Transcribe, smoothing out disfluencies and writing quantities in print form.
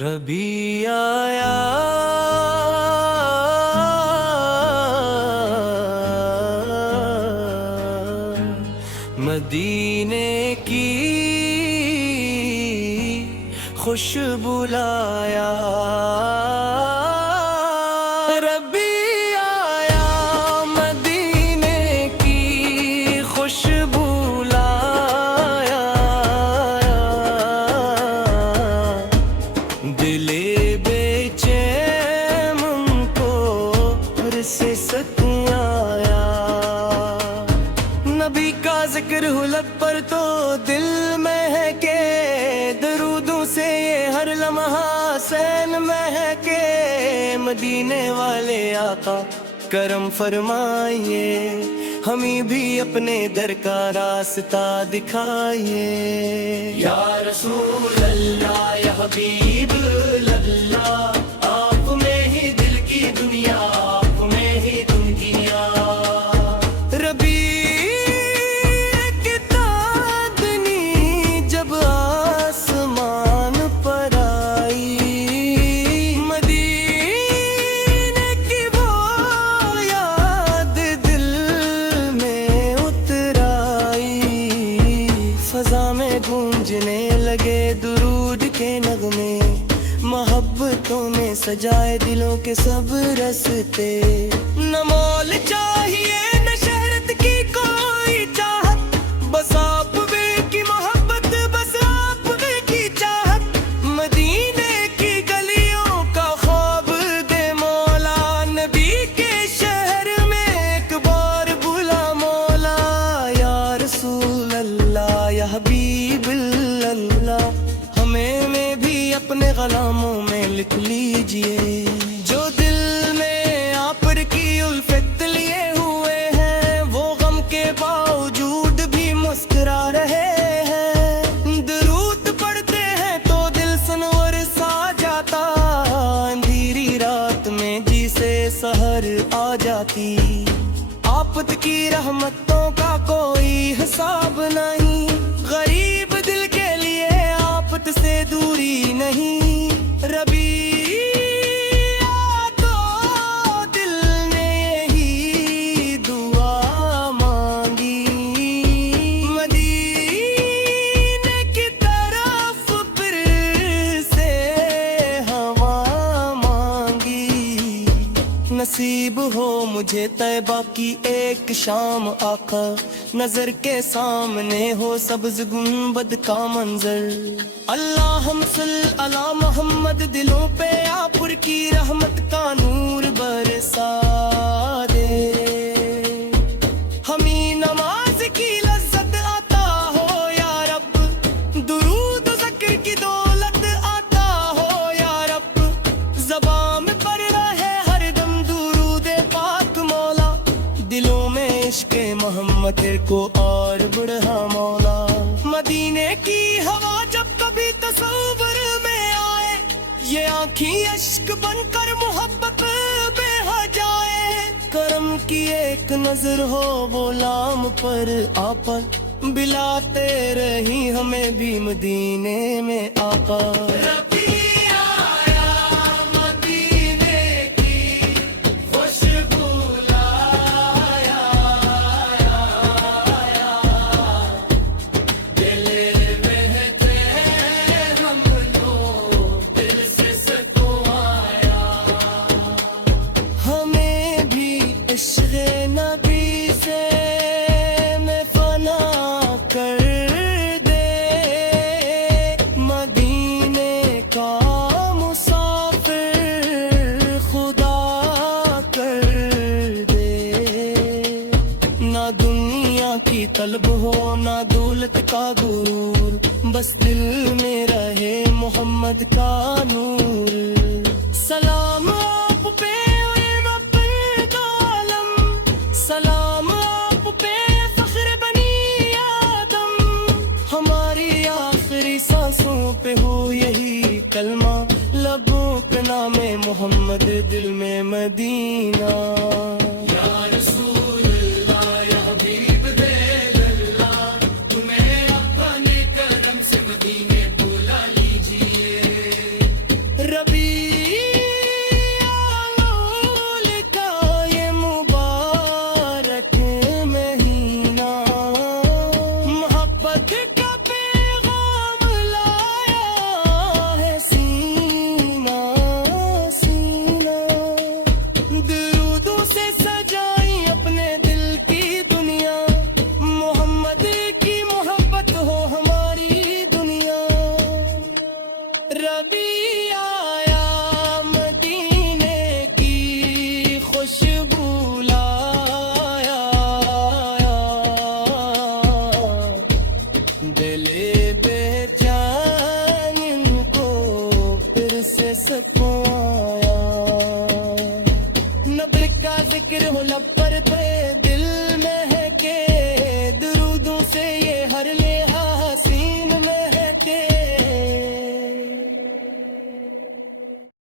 ربی آیا مدینے کی خوشبو لایا، ربی آیا مدینے کی خوشبو لایا، دل بے چین من کو پھر سے سکون آیا، نبی کا ذکر ہو لب پر تو دل مہکے، درودوں سے یہ ہر لمحہ حسین مہکے، مدینے والے آقا کرم فرمائیے، ہمیں بھی اپنے در کا راستہ دکھائیے، یا رسول اللہ یا حبیب اللہ، آپ میں ہی دل کی دنیا، آپ میں ہی دنیا، ربی گونجنے لگے درود کے نغمے، محبتوں میں سجائے دلوں کے سب رستے، نہ مول چاہیے نہ شہرت کی کوئی چاہت، بس آپ کی محبت، بس آپ کی چاہت، مدینے کی گلیوں کا خواب دے مولا، نبی کے شہر میں ایک بار بلا مولا، یا رسول اللہ یا حبیب اللہ، ہمیں میں بھی اپنے غلاموں میں لکھ لیجئے، جو دل میں آپ کی الفت لیے ہوئے ہیں، وہ غم کے باوجود بھی مسکرا رہے ہیں، درود پڑھتے ہیں تو دل سنور سا جاتا، اندھیری رات میں جی سے سحر آ جاتی، آفت کی رحمتوں کا کوئی حساب نہیں، غریب دل کے لیے آفت سے دوری نہیں، ربی تو دل نے یہی دعا مانگی، مدینے کی طرف پھر سے ہوا مانگی، نصیب ہو مجھے طیبہ کی ایک شام آقا، نظر کے سامنے ہو سبز گنبد کا منظر، اللہم صل علی محمد، دلوں پہ آپ کی رحمت کا نور برسا دے، ہمیں نماز کی لذت عطا ہو یا رب، درود و ذکر کی دولت عطا ہو یا رب، زبان میں پڑھ رہے ہر دم درود پاک مولا، دلوں میں عشق محمد کو اور بڑھا مولا، مدینے کی ہوا جب کبھی تصور میں آئے، یہ آنکھیں اشک بن کر محبت بہا جائے، کرم کی ایک نظر ہو وہ لام پر آپر، بلاتے رہی ہمیں بھی مدینے میں آقا، عشق نبی سے میں فنا کر دے، مدینے کا مسافر خدا کر دے، نہ دنیا کی طلب ہو نہ دولت کا غرور، بس دل میں رہے محمد کا نور، سلام آپ پہ سلام آپ پہ فخر بنی آدم، ہماری آخری سانسوں پہ ہو یہی کلمہ، لبوں پہ نام محمد دل میں مدینہ، یا رسول اللہ یا حبیب اللہ، تمہیں اپنے کرم سے مدینے بلا لیجئے، نبی آیا مدینے کی خوشبو لایا دل بے چین کو پھر سے سکون